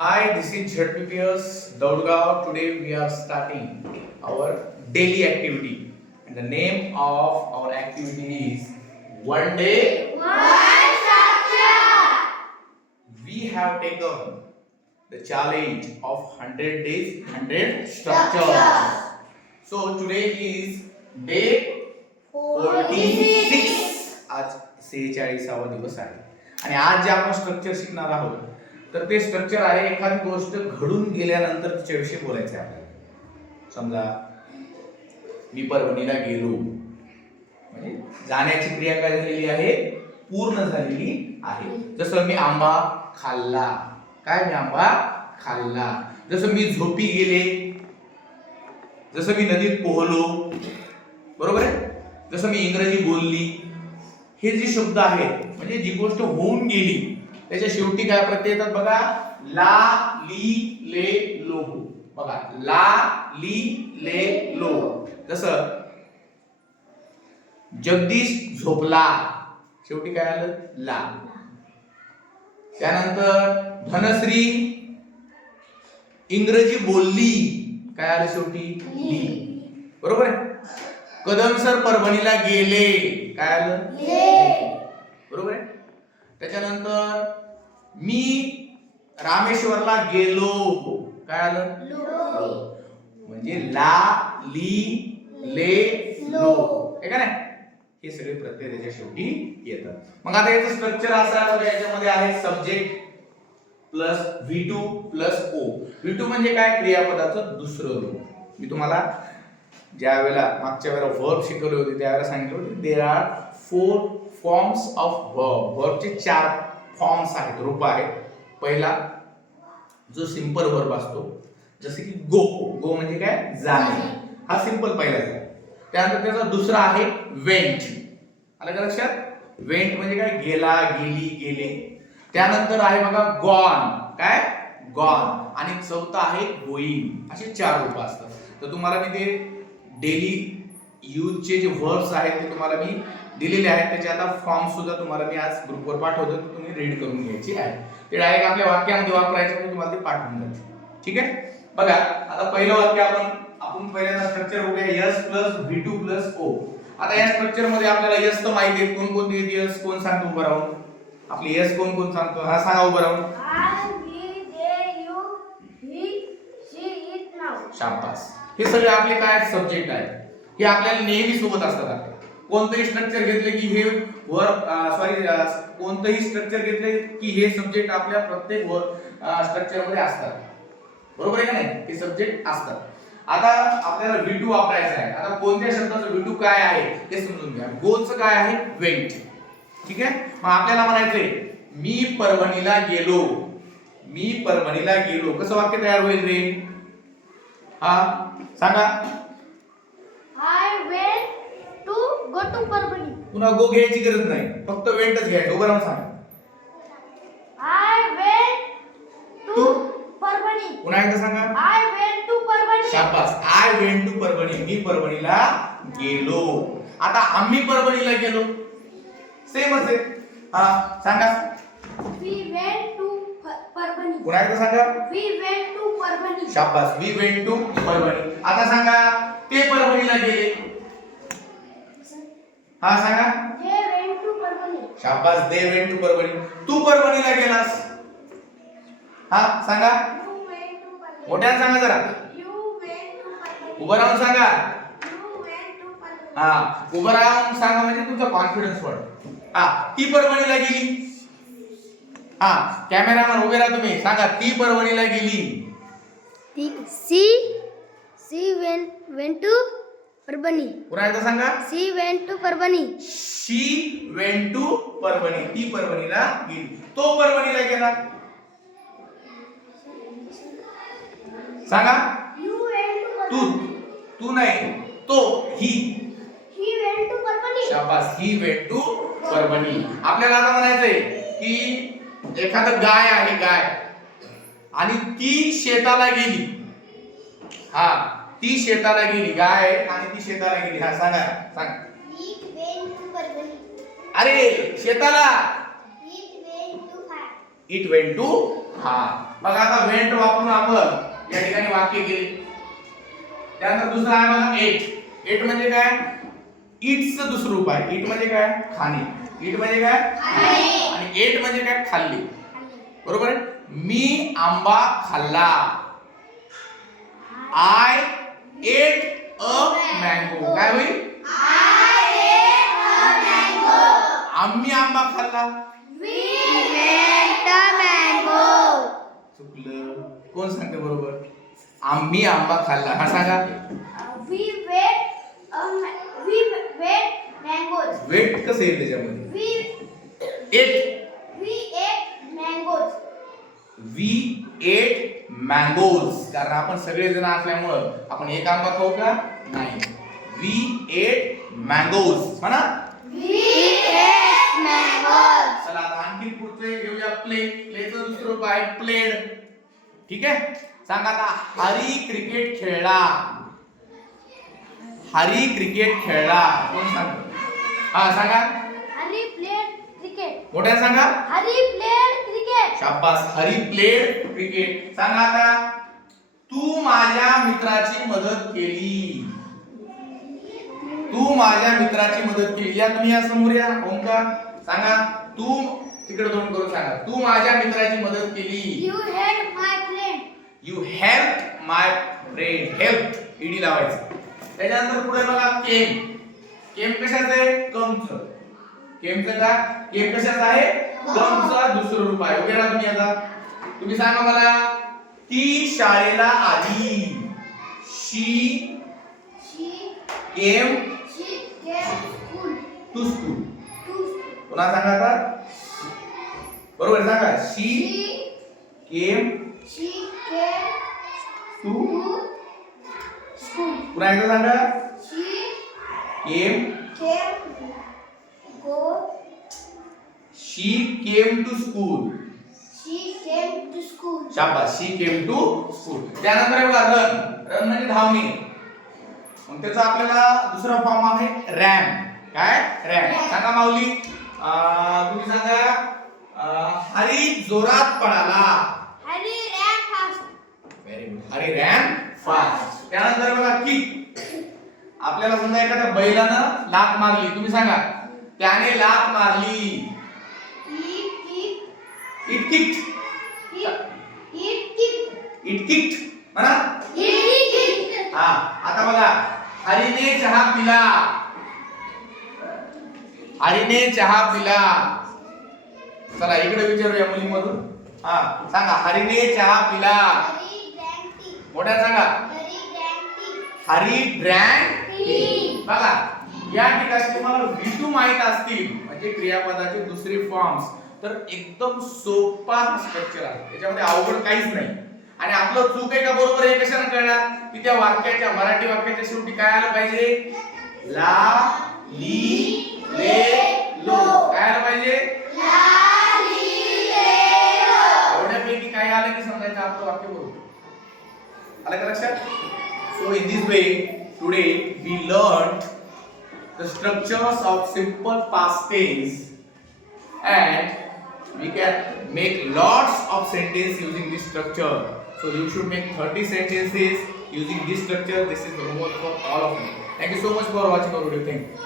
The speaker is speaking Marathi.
Hi, this is ZPPS Daudgaon. Today we are starting our daily activity. And the name of our activity is One Day We have taken the challenge of 100 days, 100 structures. So today is day 46. आज सेहेचाळीसावा दिवस आहे आणि आज जे आपण स्ट्रक्चर शिकणार आहोत तर ते स्ट्रक्चर आहे एखादी गोष्ट घडून गेल्यानंतर तिच्याविषयी बोलायचं आहे आपल्याला. समजा मी परभणीला गेलो. म्हणजे जाण्याची क्रिया काय झालेली आहे? पूर्ण झालेली आहे. जसं मी आंबा खाल्ला. काय मी आंबा खाल्ला? जसं मी झोपी गेले. जसं मी नदीत पोहलो. बरोबर आहे? जसं मी इंग्रजी बोलली. हे जे शब्द आहेत म्हणजे जी गोष्ट होऊन गेली त्याच्या शेवटी काय प्रत्यय येतात बघा? ला ली ले लो. बघा ला ली ले लो. जसं जगदीश झोपला. शेवटी काय आलं? ला. त्यानंतर धनश्री इंग्रजी बोलली. काय आलं शेवटी? ली. बरोबर आहे? कदम सर परभणीला गेले. काय आलं? बरोबर आहे? त्याच्यानंतर मी रामेश्वरला गेलो. काय आलं? म्हणजे ला ली ले लो. हे का नाही? हे सगळे प्रत्यय त्याच्या शेवटी येतात. मग आता याचं स्ट्रक्चर असं आहे याच्यामध्ये आहे subject plus V two plus O V two म्हणजे काय? क्रियापदाचं दुसरं रूप. मी तुम्हाला ज्या वेळेला मागच्या वेळेला वर्ब शिकवले होते त्यावेळेला सांगितलं होते there are four forms of verb वर्बचे चार फॉर्म्स आहेत रूप आहेत पहिला जो सिंपल वर्ब असतो जसे की गो गो म्हणजे काय? जाणे. हा सिंपल पहिलाच आहे. त्यानंतर त्याचा दुसरा आहे वेंट आलं का लक्षात? वेंट म्हणजे काय? गेला गेली गेले. त्यानंतर आहे बघा गॉन काय? गॉन आणि चौथा आहे गोईंग असे चार रूप असतात. तर तुम्हाला मी ते डेली यूजचे जे वर्ब्स आहेत ते तुम्हाला मी दिलेले आहेत त्याचे आता फॉर्म सुद्धा तुम्हाला मी आज ग्रुपवर पाठवतो. तर तुम्ही रीड करून घ्यायची आहे. ते डायरेक्ट आपल्या वाक्यामध्ये वापरायचे म्हणून तुम्हाला ते पाठवून जाते ठीक आहे? बघा आता पहिलं वाक्य आपण आपण पहिल्यांदा स्ट्रक्चर बघूया. S plus V two plus O आता या स्ट्रक्चरमध्ये आपल्याला यस तर माहिती आहे. कोण कोणते यस कोण सांगतो उभं राहून? आपली यस कोण कोण सांगतो? हा सांगा उभं राहून. शाबास. हे सगळे आपले काय सब्जेक्ट आहेत? हे आपल्याला नेहमी सोबत असतात आपल्या कोणतंही स्ट्रक्चर घेतले की हे वर्क सॉरी कोणतंही स्ट्रक्चर घेतले की हे सब्जेक्ट आपल्या प्रत्येक वर्क स्ट्रक्चरमध्ये असतात. बरोबर आहे का नाही? हे सब्जेक्ट असतात. आता आपल्याला व्ही टू वापरायचं आहे. आता कोणत्या शब्दाचं व्ही टू काय आहे ते समजून घ्या. गोच काय आहे? वेंट ठीक आहे? मग आपल्याला म्हणायचंय मी परभणीला गेलो. मी परभणीला गेलो. कसं वाक्य तयार होईल रे? हा? सांगा. To Parvani. पुन्हा गो घ्यायची गरज नाही. फक्त वेंटच घ्यायचं. उभं राहून सांगा. went to To? Parvani. पुन्हा एकदा सांगा. I went to Parvani. शाबास. I went to Parbhani. मी परभणीला गेलो. आता आम्ही परभणीला गेलो. सेमच आहे हा सांगा. Went to Pa- Parvani. पुन्हा एकदा सांगा. We went to Parvani. शाबास. We went to Parbhani. आता सांगा ते परभणीला गेले. हा सांगा. शाबास दे वेंट टू परभणी तू परभणीला गेलास. हा सांगा. मोठ्याने सांगा जरा. उभं राहून सांगा. हा उभं राहून सांगा म्हणजे तुमचा कॉन्फिडन्स वाढतो हा ती परभणीला गेली. हा कॅमेरामॅन उभे राहा तुम्ही. सांगा ती परभणीला गेली. The, she, she went, went Parvani. पुन्हा एकदा सांगा. She went to Parvani. She went to Parbhani. ती परभणीला गेली. तो परभणीला गेला. सांगा. तू. तू नाही. तो ही. शाबास. He went to Parbhani. आपल्याला आता म्हणायचंय की एखादं गाय आहे गाय. आणि ती शेताला गेली. हा. ती शेताला गेली. गाय आहे आणि ती शेताला गेली. हा सांगा सांगा. अरे शेताला. इट वेंट टू हा. बघा आता वेंट वापरून आपण या ठिकाणी वाक्य केले. त्यानंतर दुसरं आहे बघा एट एट म्हणजे काय? इट्सचं दुसरं रूप आहे. इट म्हणजे काय? खाणे. इट म्हणजे काय? आणि एट म्हणजे काय? खाल्ली. बरोबर आहे? मी आंबा खाल्ला. आय एट अ मँगो काय होईल आम्ही आंबा खाल्ला चुकलं कोण सांगते बरोबर? आम्ही आंबा खाल्ला हा सांगा? We wait, we wait mangoes. Wait कसं येईल त्याच्यामध्ये We ate we ate mangoes. We ate mangoes कारण आपण सगळेजण असल्यामुळं आपण एक आंबा खाऊ का? नाही. वी एट मँगोज म्हणा. चला आता आणखी पुढचे घेऊया प्ले प्लेचं दुसरं रूप आहे प्लेड ठीक आहे? सांगा आता हरी क्रिकेट खेळला. हरी क्रिकेट खेळला. कोण सांगतो? हा सांगा. Hari played cricket. मोठ्या सांगा. played cricket. शाबास. हरी प्लेड क्रिकेट सांगा आता तू माझ्या मित्राची मदत केली. तू माझ्या मित्राची मदत केली. या तुम्ही या समोर या ओंकार. सांगा तू तिकडे दोन करून सांगा. तू माझ्या मित्राची मदत केली. You helped my friend. You help my friend help E लावायचं. त्याच्यानंतर पुढे बघा केम केम कशाचं आहे? कमचं केमचं का? केम कशाचं आहे? कमचा दुसरं रूप आहे उभे राहा तुम्ही आता तुम्ही सांगा मला ती शाळेला आली शी केम. To school. पुन्हा सांगा आता बरोबर सांगा शी केम टू school. पुन्हा एकदा सांगा came came she came to school She came to school. शाबास. शी केम टू स्कूल त्यानंतर आहे बघा रन रन म्हणजे धावणे. मग त्याचा आपल्याला दुसरा फॉर्म आहे रॅम काय? रॅम सांगा माऊली. तुम्ही सांगा. हरी जोरात पळाला. Harry ran fast. Very good Harry ran fast त्यानंतर बघा किक आपल्याला समजा एखाद्या बैलानं लात मारली. तुम्ही सांगा. त्याने लात मारली. इट किक्ड इट किक्ड म्हणा हा आता बघा. हरीने चहा पिला. हरीने चहा पिला. चला इकडे विचारूया मुलीमधून. हा सांगा हरीने चहा पिला. मोठ्या सांगा. हरी ड्रँक बघा या ठिकाणी तुम्हाला विटू माहीत असतील म्हणजे क्रियापदाचे दुसरे फॉर्म्स तर एकदम सोपा स्ट्रक्चर आहे. त्याच्यामध्ये अवघड काहीच नाही. आणि आपलं चूक आहे का बरोबर हे कशाने कळणार? की त्या वाक्याच्या मराठी वाक्याच्या शेवटी काय आलं पाहिजे? ला ली ले लो. काय आलं पाहिजे? एवढ्यापैकी काय आलं की समजायचं आपलं वाक्य बरोबर? आलं का लक्षात? So in this way today we learn the structures of simple past and and we can make lots of sentences using this structure. So you should make 30 sentences using this structure. This is the homework for all of you. Thank you so much for watching our video. Thank you